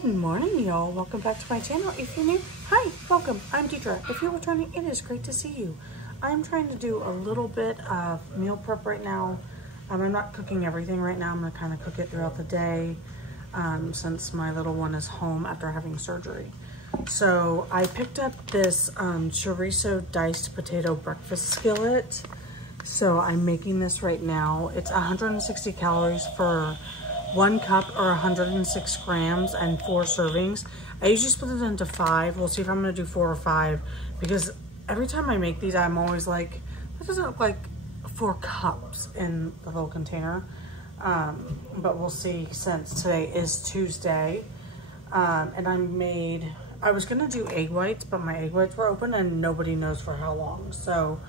Good morning, y'all. Welcome back to my channel. If you're new, hi, welcome. I'm Deidra. If you're returning, it is great to see you. I'm trying to do a little bit of meal prep right now. I'm not cooking everything right now. I'm gonna kind of cook it throughout the day since my little one is home after having surgery. So I picked up this chorizo diced potato breakfast skillet. So I'm making this right now. It's 160 calories for 1 cup or 106 grams and 4 servings. I usually split it into 5. We'll see if I'm gonna do 4 or 5 because every time I make these, I'm always like, that doesn't look like 4 cups in the little container. But we'll see since today is Tuesday. And I was gonna do egg whites, but my egg whites were open and nobody knows for how long. So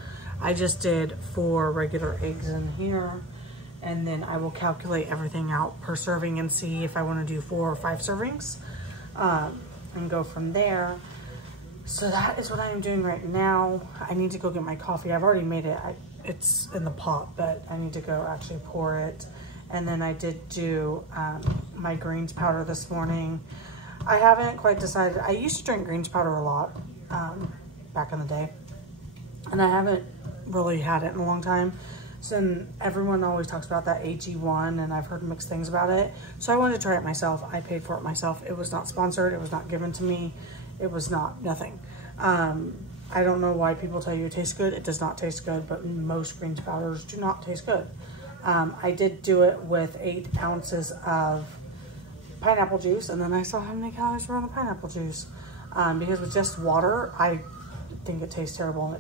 I just did 4 regular eggs in here. And then I will calculate everything out per serving and see if I want to do 4 or 5 servings and go from there. So that is what I am doing right now. I need to go get my coffee. I've already made it. It's in the pot, but I need to go actually pour it. And then I did do my greens powder this morning. I haven't quite decided. I used to drink greens powder a lot back in the day, and I haven't really had it in a long time. So everyone always talks about that AG1 and I've heard mixed things about it. So I wanted to try it myself. I paid for it myself. It was not sponsored. It was not given to me. It was nothing. I don't know why people tell you it tastes good. It does not taste good, but most greens powders do not taste good. I did do it with 8 ounces of pineapple juice, and then I saw how many calories were on the pineapple juice. Because with just water, I think it tastes terrible.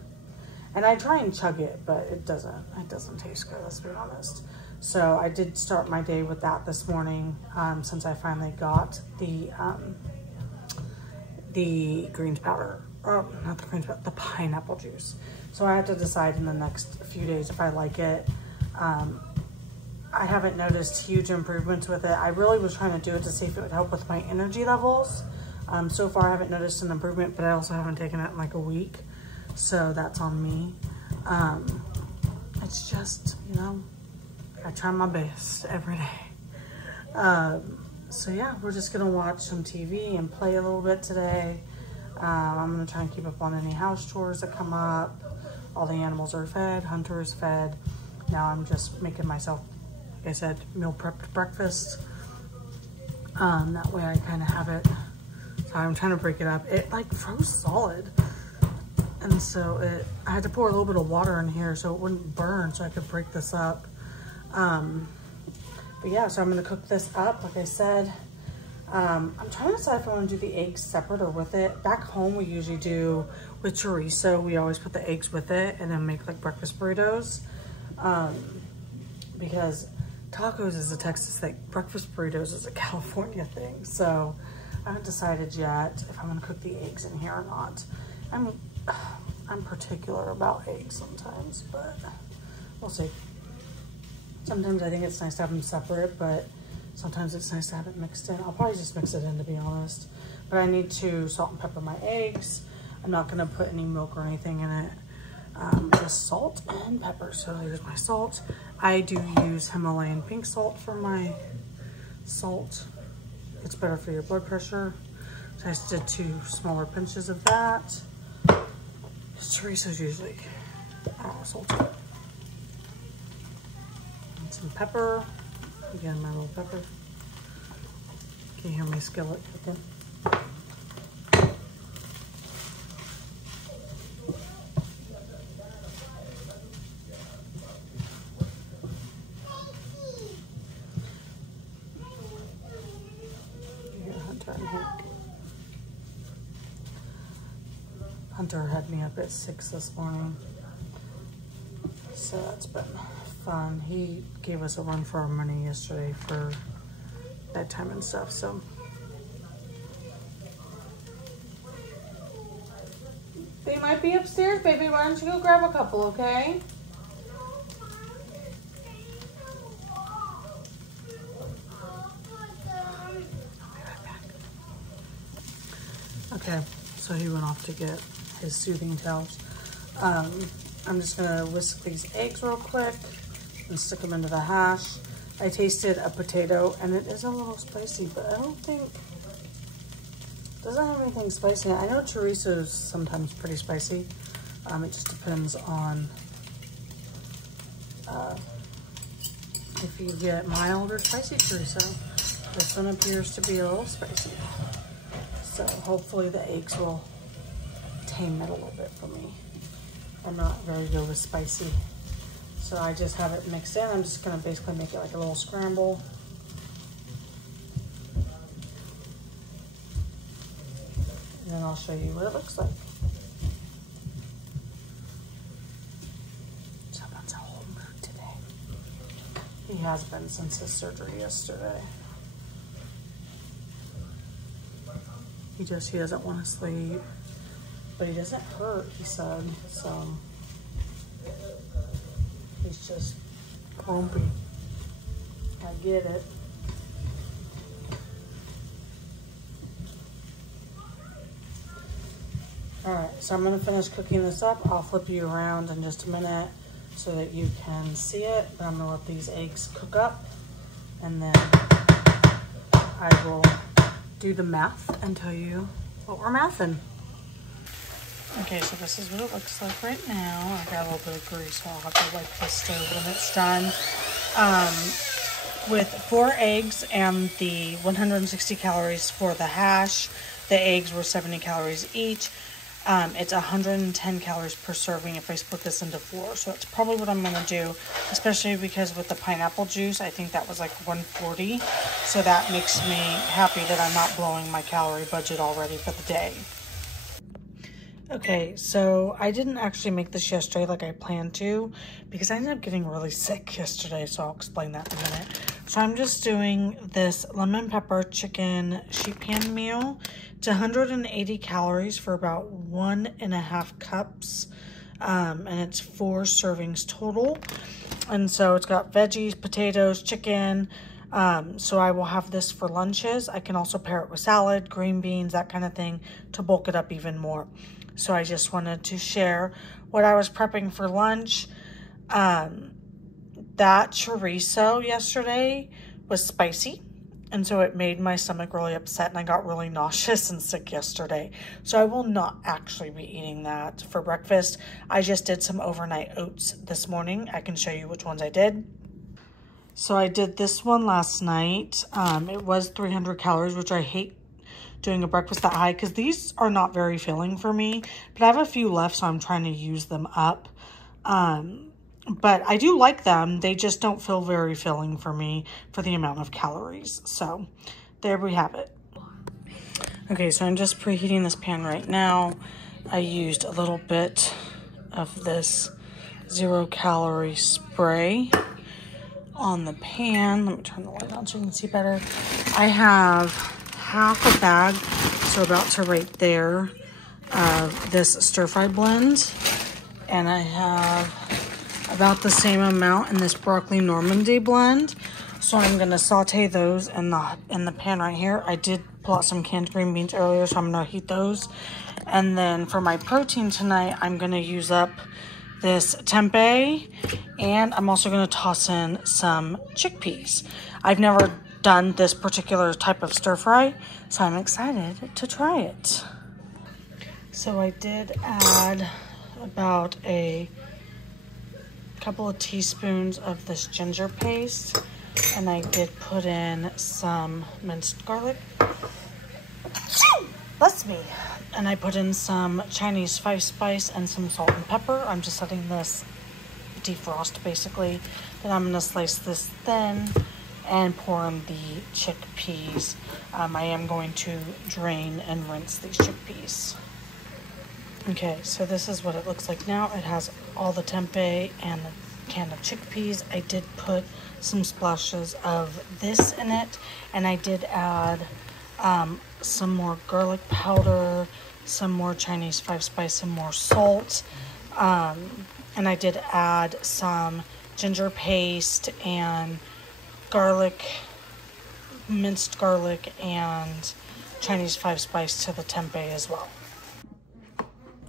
And I try and chug it, but it doesn't taste good, let's be honest. So I did start my day with that this morning since I finally got the greens powder. Oh, not the greens powder, the pineapple juice. So I have to decide in the next few days if I like it. I haven't noticed huge improvements with it. I really was trying to do it to see if it would help with my energy levels. So far I haven't noticed an improvement, but I also haven't taken it in like a week. So that's on me. It's just, you know, I try my best every day. So yeah, we're just gonna watch some TV and play a little bit today. I'm gonna try and keep up on any house chores that come up. All the animals are fed, Hunter is fed. Now I'm just making myself, like I said, meal prepped breakfast. That way I kind of have it. So I'm trying to break it up. It like froze solid. And so I had to pour a little bit of water in here so it wouldn't burn, so I could break this up. But yeah, so I'm gonna cook this up, like I said. I'm trying to decide if I wanna do the eggs separate or with it. Back home, we usually do with chorizo, we always put the eggs with it and then make like breakfast burritos. Because tacos is a Texas thing, breakfast burritos is a California thing. So I haven't decided yet if I'm gonna cook the eggs in here or not. I'm particular about eggs sometimes, but we'll see. Sometimes I think it's nice to have them separate, but sometimes it's nice to have it mixed in. I'll probably just mix it in, to be honest. But I need to salt and pepper my eggs. I'm not gonna put any milk or anything in it. Just salt and pepper. So here's my salt. I do use Himalayan pink salt for my salt. It's better for your blood pressure. So I just did 2 smaller pinches of that. Chorizo's usually salty. And some pepper. Again, my little pepper. Can you hear my skillet cooking? Hunter had me up at 6 this morning, so that's been fun. He gave us a run for our money yesterday for bedtime and stuff, so. They might be upstairs, baby. Why don't you go grab a couple, okay? I'll be right back. Okay, so he went off to get his soothing towels. I'm just gonna whisk these eggs real quick and stick them into the hash. I tasted a potato and it is a little spicy, but I don't think Doesn't have anything spicy in it. I know chorizo is sometimes pretty spicy. It just depends on if you get mild or spicy chorizo. This one appears to be a little spicy. So hopefully the eggs will tame it a little bit for me. I'm not very good with spicy. So I just have it mixed in. I'm just gonna basically make it like a little scramble. And then I'll show you what it looks like. Someone's a whole mood today. He has been since his surgery yesterday. He doesn't want to sleep, but he doesn't hurt, he said, so he's just grumpy. I get it. All right, so I'm gonna finish cooking this up. I'll flip you around in just a minute so that you can see it, but I'm gonna let these eggs cook up, and then I will do the math and tell you what we're mathing. Okay, so this is what it looks like right now. I got a little bit of grease, so I'll have to wipe the stove when it's done. With 4 eggs and the 160 calories for the hash, the eggs were 70 calories each. It's 110 calories per serving if I split this into 4. So it's probably what I'm gonna do, especially because with the pineapple juice, I think that was like 140. So that makes me happy that I'm not blowing my calorie budget already for the day. Okay, so I didn't actually make this yesterday like I planned to because I ended up getting really sick yesterday, so I'll explain that in a minute. So I'm just doing this lemon pepper chicken sheet pan meal. It's 180 calories for about 1.5 cups, and it's 4 servings total. And so it's got veggies, potatoes, chicken. So I will have this for lunches. I can also pair it with salad, green beans, that kind of thing to bulk it up even more. So I just wanted to share what I was prepping for lunch. That chorizo yesterday was spicy, and so it made my stomach really upset, and I got really nauseous and sick yesterday. So I will not actually be eating that for breakfast. I just did some overnight oats this morning. I can show you which ones I did. So I did this one last night. It was 300 calories, which I hate doing a breakfast that high because these are not very filling for me, but I have a few left, so I'm trying to use them up. But I do like them. They just don't feel very filling for me for the amount of calories. So there we have it. Okay, so I'm just preheating this pan right now. I used a little bit of this 0-calorie spray on the pan. Let me turn the light on so you can see better. I have half a bag, so about to right there, of this stir-fry blend. And I have about the same amount in this broccoli Normandy blend. So I'm gonna saute those in the pan right here. I did pull out some canned green beans earlier, so I'm gonna heat those. And then for my protein tonight, I'm gonna use up this tempeh, and I'm also gonna toss in some chickpeas. I've never done this particular type of stir fry, so I'm excited to try it. So I did add about a couple of teaspoons of this ginger paste, and I did put in some minced garlic. Bless me. And I put in some Chinese 5-spice and some salt and pepper. I'm just letting this defrost basically. Then I'm gonna slice this thin and pour in the chickpeas. I am going to drain and rinse these chickpeas. Okay, so this is what it looks like now. It has all the tempeh and the can of chickpeas. I did put some splashes of this in it, and I did add some more garlic powder, some more Chinese 5-spice, some more salt, and I did add some ginger paste and garlic, minced garlic, and Chinese 5-spice to the tempeh as well.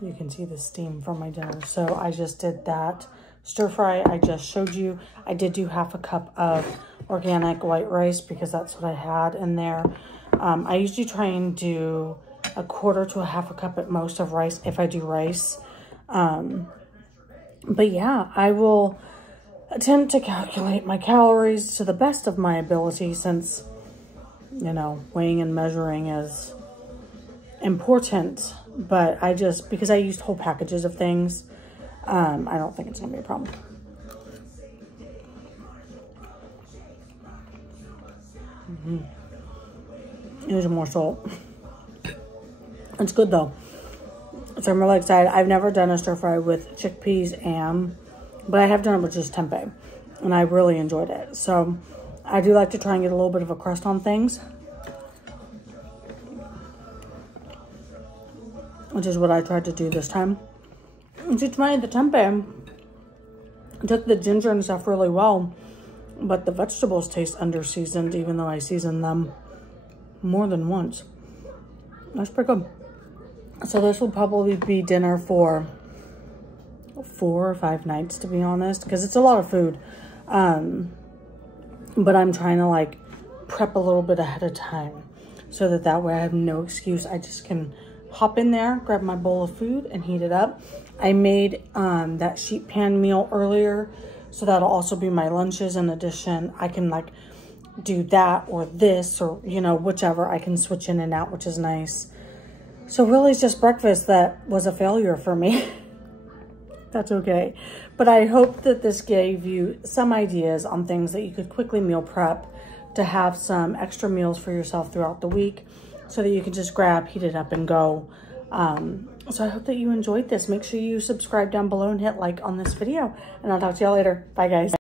You can see the steam from my dinner. So I just did that stir fry I just showed you. I did do half a cup of organic white rice because that's what I had in there. I usually try and do a quarter to a half a cup at most of rice if I do rice. But yeah, I will attempt to calculate my calories to the best of my ability, since, you know, weighing and measuring is important. But because I used whole packages of things, I don't think it's gonna be a problem. There's more salt. It's good though. So I'm really excited. I've never done a stir fry with chickpeas but I have done it with just tempeh, and I really enjoyed it. So I do like to try and get a little bit of a crust on things, which is what I tried to do this time. And it's funny, the tempeh took the ginger and stuff really well, but the vegetables taste under-seasoned, even though I seasoned them more than once. That's pretty good. So this will probably be dinner for 4 or 5 nights, to be honest, because it's a lot of food. But I'm trying to like prep a little bit ahead of time, so that way I have no excuse. I just can hop in there, grab my bowl of food, and heat it up. I made that sheet pan meal earlier, so that'll also be my lunches. In addition, I can like do that or this, or, you know, whichever. I can switch in and out, which is nice. So really it's just breakfast that was a failure for me. That's okay. But I hope that this gave you some ideas on things that you could quickly meal prep to have some extra meals for yourself throughout the week, so that you can just grab, heat it up, and go. So I hope that you enjoyed this. Make sure you subscribe down below and hit like on this video, and I'll talk to y'all later. Bye, guys.